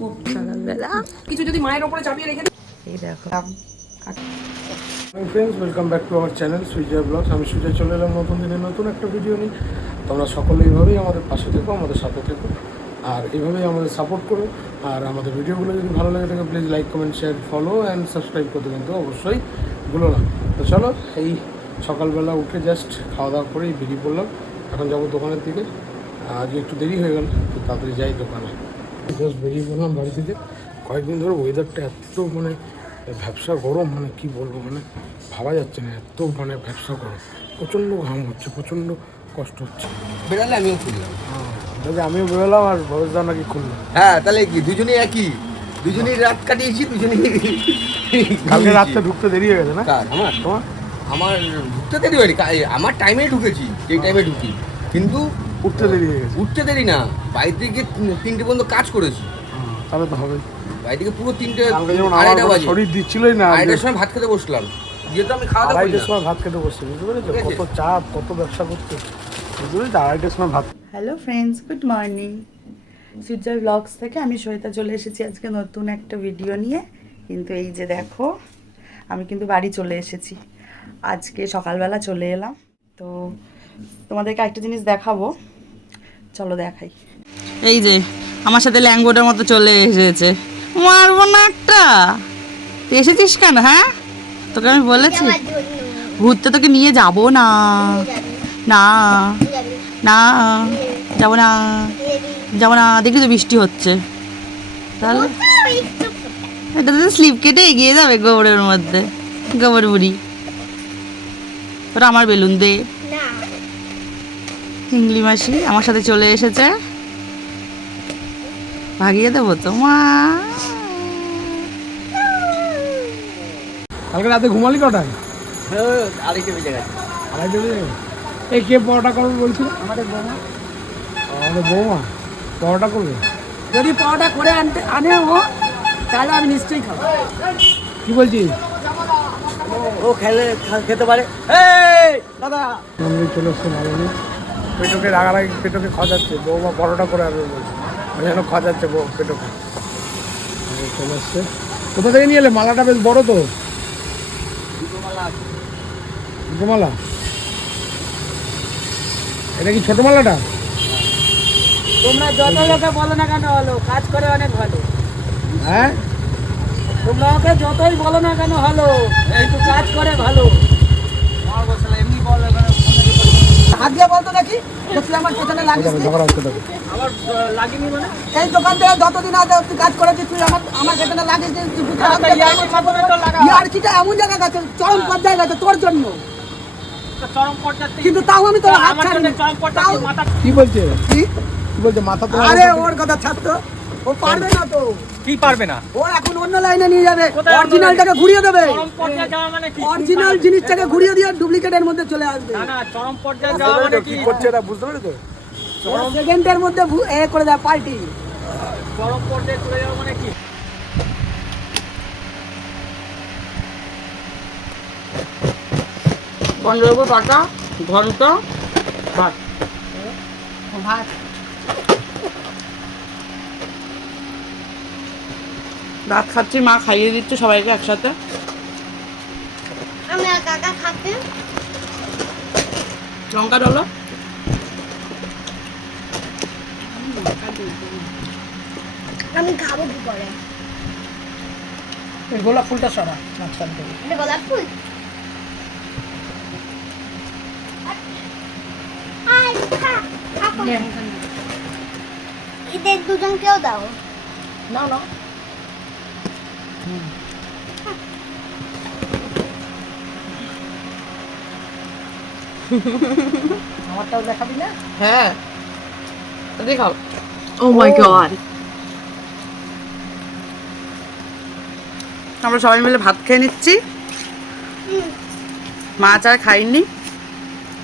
সকালবেলা কিছু যদি মায়ের উপরে চাপিয়ে রেখে এই দেখো friends, welcome back to our channel Sujoy blogs. আমি সুজয় চলে এলাম নতুন দিনের নতুন একটা ভিডিও নিয়ে। তোমরা সকলে এইভাবেই আমাদের পাশে থেকো, আমাদের সাথে থেকো, আর এইভাবেই আমাদের সাপোর্ট করো। আর আমাদের ভিডিওগুলো যদি ভালো লাগে থাকে please like, comment, share, follow and subscribe করতে কিন্তু অবশ্যই ভুলো না। তো চলো, এই সকালবেলা উঠে জাস্ট খাওয়া দাওয়া করেই বেরিয়ে পড়লাম। এখন যাবো দোকানের দিকে। আজকে একটু দেরি হয়ে গেল, তো তাড়াতাড়ি যাই দোকানে। জাস্ট বেরিয়ে পড়লাম বাড়ি থেকে। কয়েকদিন ধরে ওয়েদারটা এত ভ্যাবসা গরম, কি বলবো, ভাবা যাচ্ছে না, এত ভ্যাবসা গরম। প্রচণ্ড ঘাম হচ্ছে, প্রচণ্ড কষ্ট হচ্ছে। বেড়ালে আমিও খুললাম। দাদা আমিও বেরোলাম আর ভরসদা নাকি খুললাম। হ্যাঁ, তাহলে কি দুজনেই একই, দুজনেই রাত কাটিয়েছি, দুজনেই কালকে রাতটা ঢুকতে দেরি হয়ে গেছে না? কার আমার তোমার? আমার ঢুকতে দেরি হয়নি, আমার টাইমে ঢুকেছি, যেই টাইমে ঢুকি, কিন্তু উঠতে দেরি হয়ে গেছে। উঠতে দেরি না, বাড়ি থেকে 3টে পর্যন্ত কাজ করেছি। তাহলে তো হবে। বাড়ি থেকে পুরো 3টে কালকে যেমন আড়াইটা আমার বাজে, শরীর দিচ্ছিলই না। 2:30টার সময় ভাত খেতে বসলাম, যেহেতু আমি খাওয়া দাওয়া করি আড়াইটার না। সময় ভাত খেতে বসছি, বুঝতে পেরেছো? ঠিক আছে। কত চাপ, কত ব্যবসা করতে, বুঝতে পেরেছো? আড়াইটার সময় ভাত। Hello friends, good morning. Sujoy blogs থেকে আমি সবিতা চলে এসেছি আজকে নতুন একটা ভিডিও নিয়ে। কিন্তু এই যে দেখো, আমি কিন্তু বাড়ি চলে এসেছি আজকে সকালবেলা চলে এলাম। তো তোমাদেরকে একটা জিনিস দেখাবো, চলো দেখাই। এই যে আমার সাথে ল্যাঙ্গোটার মতো চলে এসেছে, মারবো না একটা। তুই এসেছিস কেন? হ্যাঁ, তোকে আমি বলেছি ঘুরতে তোকে নিয়ে যাব না, না না যাবো না, যাবো না। দেখি তো বৃষ্টি হচ্ছে, তাহলে এটা তো স্লিপ কেটে এগিয়ে যাবে গোবরের মধ্যে। গোবর বুড়ি, ওটা আমার বেলুন দে। হিংলি মাসি আমার সাথে চলে এসেছে, ভাগিয়ে দেবো তো মা। কালকে রাতে ঘুমালি কটায়? আড়াইটে বেজে গেছে। আড়াইটা বেজে? এই কে পরোটা করবে বলছিল? আমাদের বৌমা আমাদের বৌমা পরোটা করবে। যদি পাওয়াটা করে আনে ও, তাহলে আমি নিশ্চয়ই খাবো। কি বলছিস? ও খেতে পারে। দাদা মন্দির চলে এসছে ভালো নেই, পেটোকে রাগারাগি, পেটোকে খজাচ্ছে। বৌমা পরোটা করে আসবে বলছে, আমি যেন খজাচ্ছে পেটোকে। চলে এসছে। কোথা থেকে নিয়ে এলে? মালাটা বেশ বড় তো। দুটো মালা? এটা কি ছোট মালাটা? তোমরা যত লোকে বলো না কেন হলো, কাজ করে অনেক ভালো। হ্যাঁ, তোমরা ওকে যতই বলো না কেন হলো, একটু কাজ করে ভালো। হাত দিয়ে বলতো নাকি তুই আমার পেছনে লাগিস নি? ঝগড়া হচ্ছে তোকে। আমার লাগিনি মানে এই দোকান থেকে যতদিন আগে তুই কাজ করেছিস, তুই আমার পেছনে লাগিস নি? তুই ইয়ার্কিটা এমন জায়গা গেছে, চরম পর্যায়ে গেছে তোর জন্য। কিন্তু তাও আমি তোর হাত ছাড়িনি। কি বলছে? কি বলছে? মাথা তো আরে ওর কথা ছাড় তো, ও পারবে না তো। কি পারবে না? ও এখন অন্য লাইনে নিয়ে যাবে, অরিজিনালটাকে ঘুরিয়ে দেবে। চরম পর্যায়ে যাওয়া মানে কি? অরিজিনাল জিনিসটাকে ঘুরিয়ে দিয়ে ডুপ্লিকেটের মধ্যে চলে আসবে। না না, চরম পর্যায়ে যাওয়া মানে কি? কি করছে এটা বুঝতে পেরেছো? সেকেন্ডের মধ্যে এ করে দেয় পাল্টি। চরম পর্যায়ে চলে যাওয়া মানে কি? পনেরো টাকা ঘন্টা ভাত। ভাত ভাত খাচ্ছি, মা খাইয়ে দিচ্ছে সবাইকে একসাথে। আমি আর কাকা খাতে লঙ্কা ডলো। আমি খাবো কি করে? এই গোলাপ ফুলটা সরা মাঝখান থেকে। এটা গোলাপ ফুল। আই খা আপন এদের দুজনকেও দাও। না না আমারটাও দেখাবি না? হ্যাঁ, দেখাও। ও মাই গড, আমরা সবাই মিলে ভাত খেয়ে নিচ্ছি। মাছ আর খাইনি,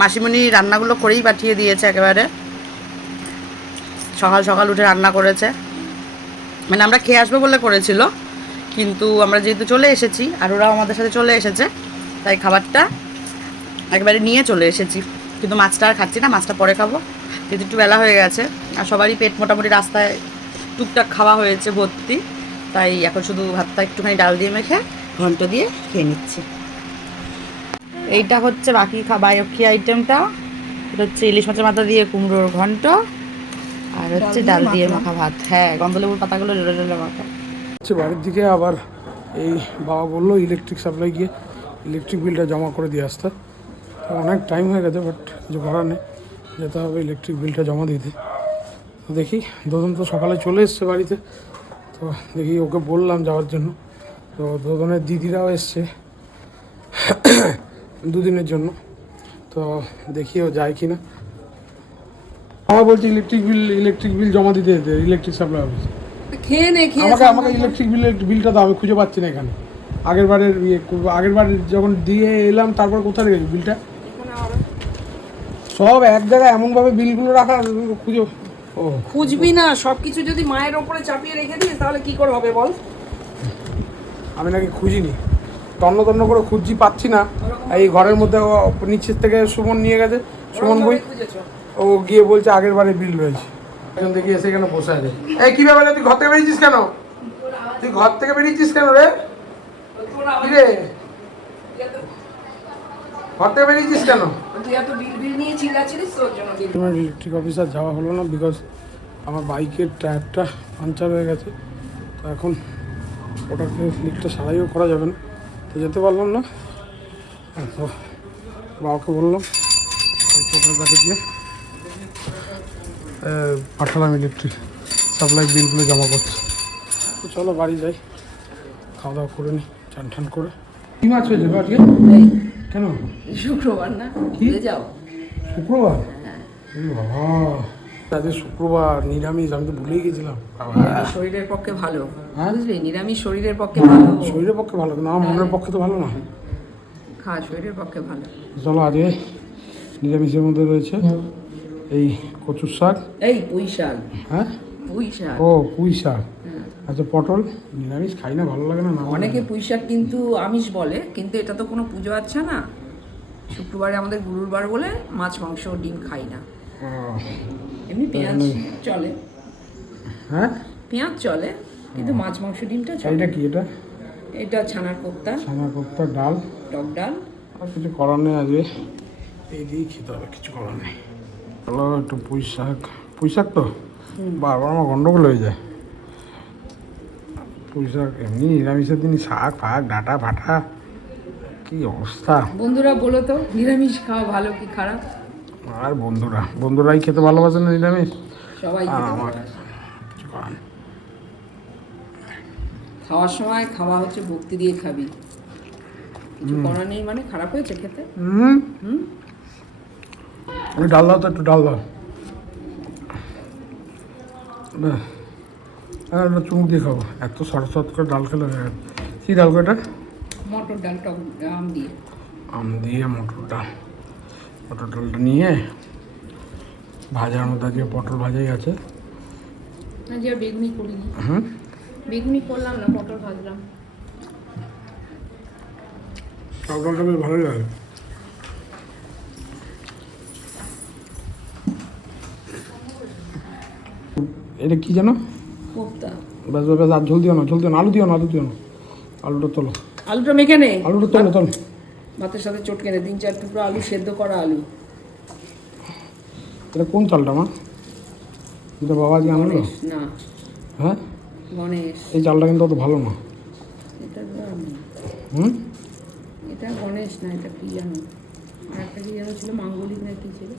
মাসিমণি রান্নাগুলো করেই পাঠিয়ে দিয়েছে একেবারে। সকাল সকাল উঠে রান্না করেছে, মানে আমরা খেয়ে আসবো বলে করেছিল, কিন্তু আমরা যেহেতু চলে এসেছি আর ওরাও আমাদের সাথে চলে এসেছে, তাই খাবারটা একেবারে নিয়ে চলে এসেছি। কিন্তু মাছটা আর খাচ্ছি না, মাছটা পরে খাবো, যেহেতু একটু বেলা হয়ে গেছে আর সবারই পেট মোটামুটি রাস্তায় টুকটাক খাওয়া হয়েছে ভর্তি, তাই এখন শুধু ভাতটা একটুখানি ডাল দিয়ে মেখে ঘন্ট দিয়ে খেয়ে নিচ্ছি। এইটা হচ্ছে বাকি বাকি আইটেমটা, এটা হচ্ছে ইলিশ মাছের মাথা দিয়ে কুমড়োর ঘন্ট, আর হচ্ছে ডাল দিয়ে মাখা ভাত। হ্যাঁ, গন্ধলেবুর পাতাগুলো জোরে জোরে মাখা। হচ্ছে বাড়ির দিকে আবার এই বাবা বললো ইলেকট্রিক সাপ্লাই গিয়ে ইলেকট্রিক বিলটা জমা করে দিয়ে আসতে। তো অনেক টাইম হয়ে গেছে, বাট কিছু করার নেই, যেতে হবে ইলেকট্রিক বিলটা জমা দিতে। তো দেখি দোদন তো সকালে চলে এসছে বাড়িতে, তো দেখি ওকে বললাম যাওয়ার জন্য। তো দোদনের দিদিরাও এসছে দুদিনের জন্য, তো দেখি ও যায় কি না। বাবা বলছে ইলেকট্রিক বিল জমা দিতে যেতে ইলেকট্রিক সাপ্লাই অফিস। খেয়ে নে, খেয়ে আমাকে ইলেকট্রিক বিলটা তো আমি খুঁজে পাচ্ছি না এখানে। আগের বার যখন দিয়ে এলাম তারপর কোথায় রেখেছি বিলটা? সব এক জায়গায় এমনভাবে বিলগুলো রাখা, খুঁজে ও খুঁজবি না, সবকিছু যদি মায়ের ওপরে চাপিয়ে রেখে দিস তাহলে কি করে হবে বল? আমি নাকি খুঁজিনি, তন্ন তন্ন করে খুঁজছি, পাচ্ছি না। এই ঘরের মধ্যে নিচের থেকে সুমন নিয়ে গেছে, সুমন বই ও গিয়ে বলছে আগের বারে বিল রয়েছে। এখন দেখি এসে কেন বসে আছে। এই কি ব্যাপার, তুই ঘর থেকে বেরিয়েছিস কেন? তুই ঘর থেকে বেরিয়েছিস কেন রে? কি রে, ঘর থেকে বেরিয়েছিস কেন? তোমার ইলেকট্রিক অফিসার যাওয়া হলো না, বিকজ আমার বাইকের টায়ারটা পাঞ্চার হয়ে গেছে। তো এখন ওটাকে লিকটা সারাইও করা যাবে না, তো যেতে পারলাম না। তো বাবাকে বললাম চোখের কাছে দিয়ে পাঠালাম ইলেকট্রিক সাপ্লাই বিলগুলো জমা করছে। তো চলো বাড়ি যাই, খাওয়া দাওয়া করে নিই, চান টান করে। কী মাছ হয়েছে আজকে? কেন? শুক্রবার না, ভুলে যাও। শুক্রবার? বাবা, আজকে শুক্রবার, নিরামিষ, আমি তো ভুলেই গেছিলাম। শরীরের পক্ষে ভালো, হ্যাঁ, বুঝলি? নিরামিষ শরীরের পক্ষে ভালো। শরীরের পক্ষে ভালো, কিন্তু আমার মনের পক্ষে তো ভালো না। খা, শরীরের পক্ষে ভালো। চলো আজকে নিরামিষের মধ্যে রয়েছে এই কচুর শাক, এই পুঁই শাক। হ্যাঁ পুঁই শাক, ও পুঁই শাক, আচ্ছা পটল। নিরামিষ খাই না, ভালো লাগে না। অনেকে পুঁই শাক কিন্তু আমিষ বলে, কিন্তু এটা তো কোনো পুজো আচ্ছা না। শুক্রবারে আমাদের গুরুর বার বলে মাছ মাংস ডিম খাই না। এমনি পেঁয়াজ চলে, হ্যাঁ পেঁয়াজ চলে, কিন্তু মাছ মাংস ডিমটা চলে। এটা কি? এটা এটা ছানার কোপ্তা, ছানা কোপ্তা, ডাল, টক ডাল। আর কিছু করার নেই, আজকে এই দিয়েই খেতে হবে, কিছু করার নেই। চলো একটু পুঁই শাক তো বারবার আমার গন্ডগোল হয়ে যায়। পুঁই শাক এমনি নিরামিষের দিন শাক ফাক ডাটা ফাটা, কি অবস্থা। বন্ধুরা বলো তো, নিরামিষ খাওয়া ভালো কি খারাপ? আর বন্ধুরাই খেতে ভালোবাসে না নিরামিষ, সবাই আর খেতে আমার ভালোবাসে। কিছু করার নেই। খাওয়ার সময় খাওয়া হচ্ছে ভক্তি দিয়ে খাবি, কিছু করার নেই। মানে খারাপ হয়েছে খেতে? আমি ডাল দাও তো, একটু ডাল দাও। হ্যাঁ, একটা চুমুক দিয়ে খাবো, এত শর্ট করে ডাল খেলে হয়ে গেছে। কী ডাল গো এটা? মটর ডাল, টক আম দিয়ে। আম দিয়ে মটর ডালটা নিয়ে ভাজার মধ্যে আজকে পটল ভাজাই আছে। আজ আর বেগুনি করিনি। বেগুনি করলাম না, পটল ভাজলাম। টক ডালটা বেশ ভালোই লাগে। এটা কি জানো? কোপ্তা। বেশ আর ঝোল দিও না, আলু দিও না, আলুটা তোলো, আলুটা মেখে নে, আলুটা তোলো। ভাতের সাথে চটকে নে 3-4 টুকরো আলু, সেদ্ধ করা আলু। এটা কোন চালটা মা? এটা বাবা আজকে আনলো? না, হ্যাঁ, গণেশ। এই চালটা কিন্তু অত ভালো না। এটা এটা গণেশ না, এটা কি জানো? আর একটা কি জানো ছিল, মাঙ্গলিক না কি ছিল?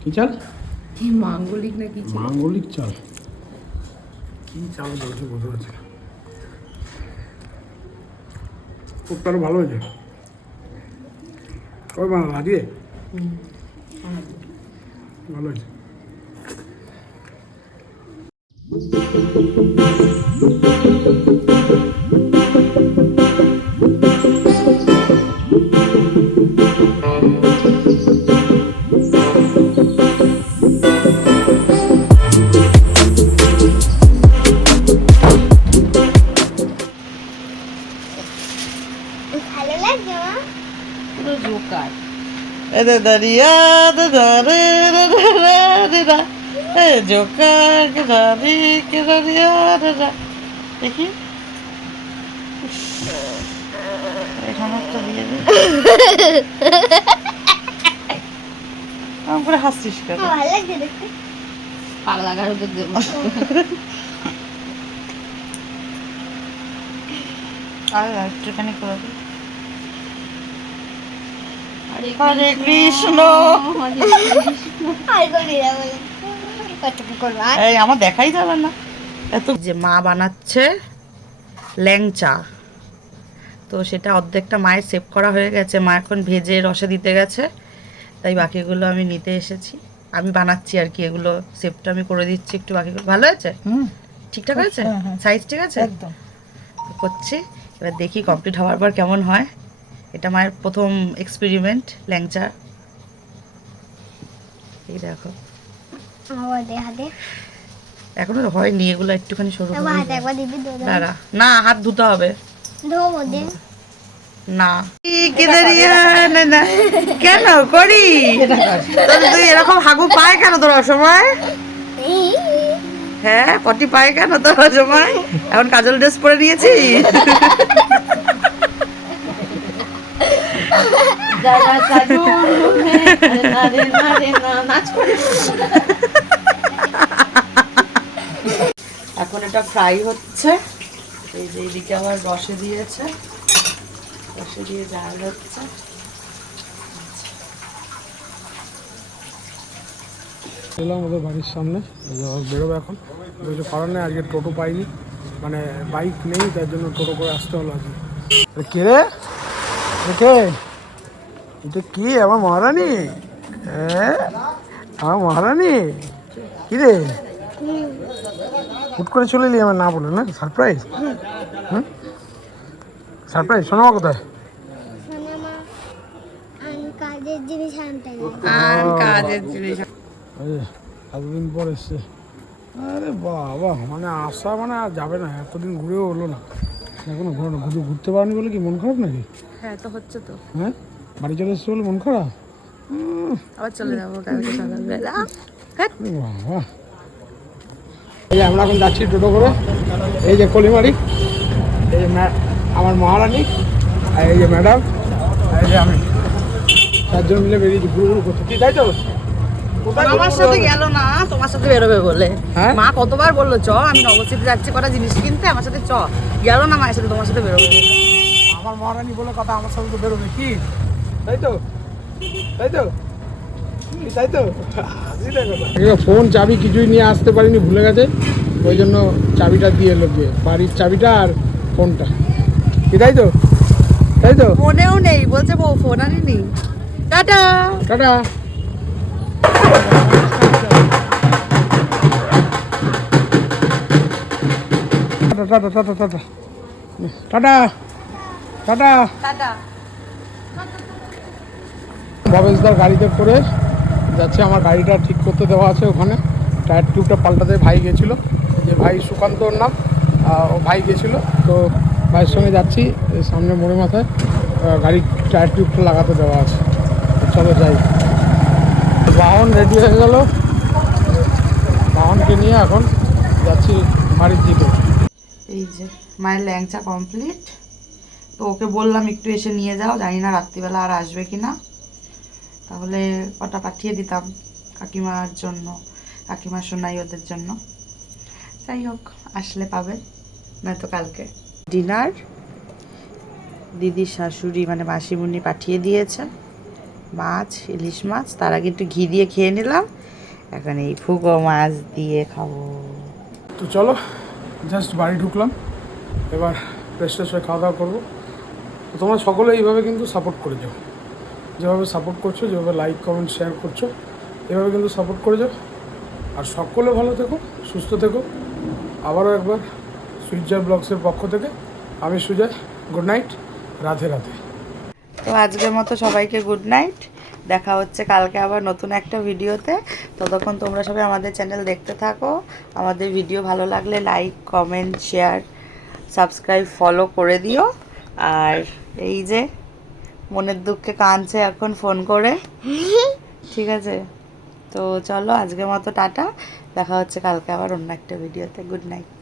কি চাল? কি মাঙ্গলিক না কি ছিল? মাঙ্গলিক চাল, কি চাল বলছে বুঝতে পারছি না। খুব তাহলে ভালো হয়েছে। কবে বানালো আজকে? ভালো হয়েছে। ভালো লাগছে মা? পুরো জোকার। এ দাঁড়িয়া দেখি এখানে একটা দিয়ে দে। আমার করে হাসছিস কেন? ভালো লাগছে দেখতে। পাগলা গারদের দেবো। আর একটুখানি করে দে। হরে কৃষ্ণ। আর করি না বলে। কতটুকু করবো আর? এই আমার দেখাই যাবে না এত। যে মা বানাচ্ছে ল্যাংচা, তো সেটা অর্ধেকটা মায়ের সেভ করা হয়ে গেছে, মা এখন ভেজে রসে দিতে গেছে, তাই বাকিগুলো আমি নিতে এসেছি। আমি বানাচ্ছি আর কি, এগুলো সেভটা আমি করে দিচ্ছি একটু। বাকিগুলো ভালো হয়েছে? ঠিকঠাক হয়েছে? সাইজ ঠিক আছে? একদম করছি। এবার দেখি কমপ্লিট হওয়ার পর কেমন হয়। এটা মায়ের প্রথম এক্সপেরিমেন্ট ল্যাংচা। এই দেখো আমার দে হাতে। এখনো হয়নি, এগুলো একটুখানি সরু আমার হাতে একবার দিবি দো। দাঁড়া, না হাত ধুতে হবে ধোবো দে। না। না কেন করি তোর? তুই এরকম হাগু পায় কেন তোর অসময়? হ্যাঁ পটি পায় কেন তোর অসময়? এখন কাজল ড্রেস পরে নিয়েছি। এখন এটা ফ্রাই হচ্ছে। এই যে এইদিকে আবার রসে দিয়েছে, রসে দিয়ে জাল হচ্ছে। এলাম ওদের বাড়ির সামনে, বেরোবো এখন। কিছু করার নেই, আজকে টোটো পাইনি, মানে বাইক নেই, তার জন্য টোটো করে আসতে হলো আজকে। কে রে? কে এটা? কি আমার মহারানী? হ্যাঁ আমার মহারানী। কি রে হুট করে চলে এলি আমার না বলে? না সারপ্রাইজ? হুম সারপ্রাইজ। শোনো মা কোথায়? কাজের জিনিস আনতে কাজের জিনিস এতদিন পর এসছে। আরে বাবা, মানে আসা মানে আর যাবে না, এতদিন ঘুরেও হলো না, এখনো ঘুরে না। ঘুরতে পারেনি বলে কি মন খারাপ নাকি? হ্যাঁ তো হচ্ছে তো। হ্যাঁ বাড়ি চলে এসছে বলে মন খারাপ? আবার চলে যাবো কালকে সকালবেলা। বাবা, এই যে আমরা এখন যাচ্ছি টোটো করে। এই যে কলিমারি, এই যে আমার মহারানী, আর এই যে ম্যাডাম, এই যে আমি, চারজন মিলে বেরিয়েছি ঘুরু ঘুরু করতে। কি তাই তো? আমার সাথে গেল না, তোমার সাথে বেরোবে বলে। হ্যাঁ? মা কতবার বললো চ, আমি নবদ্বীপে যাচ্ছি কটা জিনিস কিনতে, আমার সাথে চ। গেল না মায়ের সাথে, তোমার সাথে বেরোবে। আমার মহারানী বলে কথা, আমার সাথে তো বেরোবে। কি তাই তো? তাই তো? তাই তো? ফোন চাবি কিছুই নিয়ে আসতে পারিনি, ভুলে গেছে, ওই জন্য চাবিটা দিয়ে এলো, গিয়ে বাড়ির চাবিটা আর ফোনটা। কি তাই তো? তাই তো? মনেও নেই, বলছে বউ ফোন আনিনি। Tata. Tata. Tata tata tata tata tata. Tata. ভবেশদার গাড়িতে করে যাচ্ছে, আমার গাড়িটা ঠিক করতে দেওয়া আছে ওখানে। টায়ার টিউবটা পাল্টাতে ভাই গেছিলো, যে ভাই সুকান্ত ওর নাম, ও ভাই গেছিলো, তো ভাইয়ের সঙ্গে যাচ্ছি। এই সামনে মোড়ে মাথায় গাড়ির টায়ার টিউবটা লাগাতে দেওয়া আছে। চলো যাই। বাহন রেডি হয়ে গেল, বাহনকে নিয়ে এখন যাচ্ছি বাড়ির দিকে। এই যে মায়ের ল্যাংচা কমপ্লিট। তো ওকে বললাম একটু এসে নিয়ে যাও, জানি না রাত্রিবেলা আর আসবে কি না, তাহলে কটা পাঠিয়ে দিতাম কাকিমার জন্য, কাকিমা শোনাই ওদের জন্য। যাই হোক, আসলে পাবে, নয়তো কালকে। ডিনার দিদির শাশুড়ি মানে মাসিমুনি পাঠিয়ে দিয়েছে, মাছ, ইলিশ মাছ। তার আগে একটু ঘি দিয়ে খেয়ে নিলাম, এখন এই ফুগো মাছ দিয়ে খাবো। তো চলো, জাস্ট বাড়ি ঢুকলাম, এবার ফ্রেশ ফ্রেশ হয়ে খাওয়া দাওয়া করবো। তো তোমরা সকলে এইভাবে কিন্তু সাপোর্ট করে যাও, যেভাবে সাপোর্ট করছো, যেভাবে লাইক কমেন্ট শেয়ার করছো, এভাবে কিন্তু সাপোর্ট করে যাও। আর সকলে ভালো থেকো, সুস্থ থেকো। আবারও একবার সুইজার ব্লগসের পক্ষ থেকে আমি সুজয়, গুড নাইট, রাধে রাধে। তো আজকের মতো সবাইকে গুড নাইট, দেখা হচ্ছে কালকে আবার নতুন একটা ভিডিওতে। ততক্ষণ তোমরা সবাই আমাদের চ্যানেল দেখতে থাকো, আমাদের ভিডিও ভালো লাগলে like comment share subscribe follow করে দিও। আর এই যে মনের দুঃখে কাঁদছে এখন ফোন করে, ঠিক আছে? তো চলো আজকের মতো টাটা, দেখা হচ্ছে কালকে আবার অন্য একটা ভিডিওতে। Good night.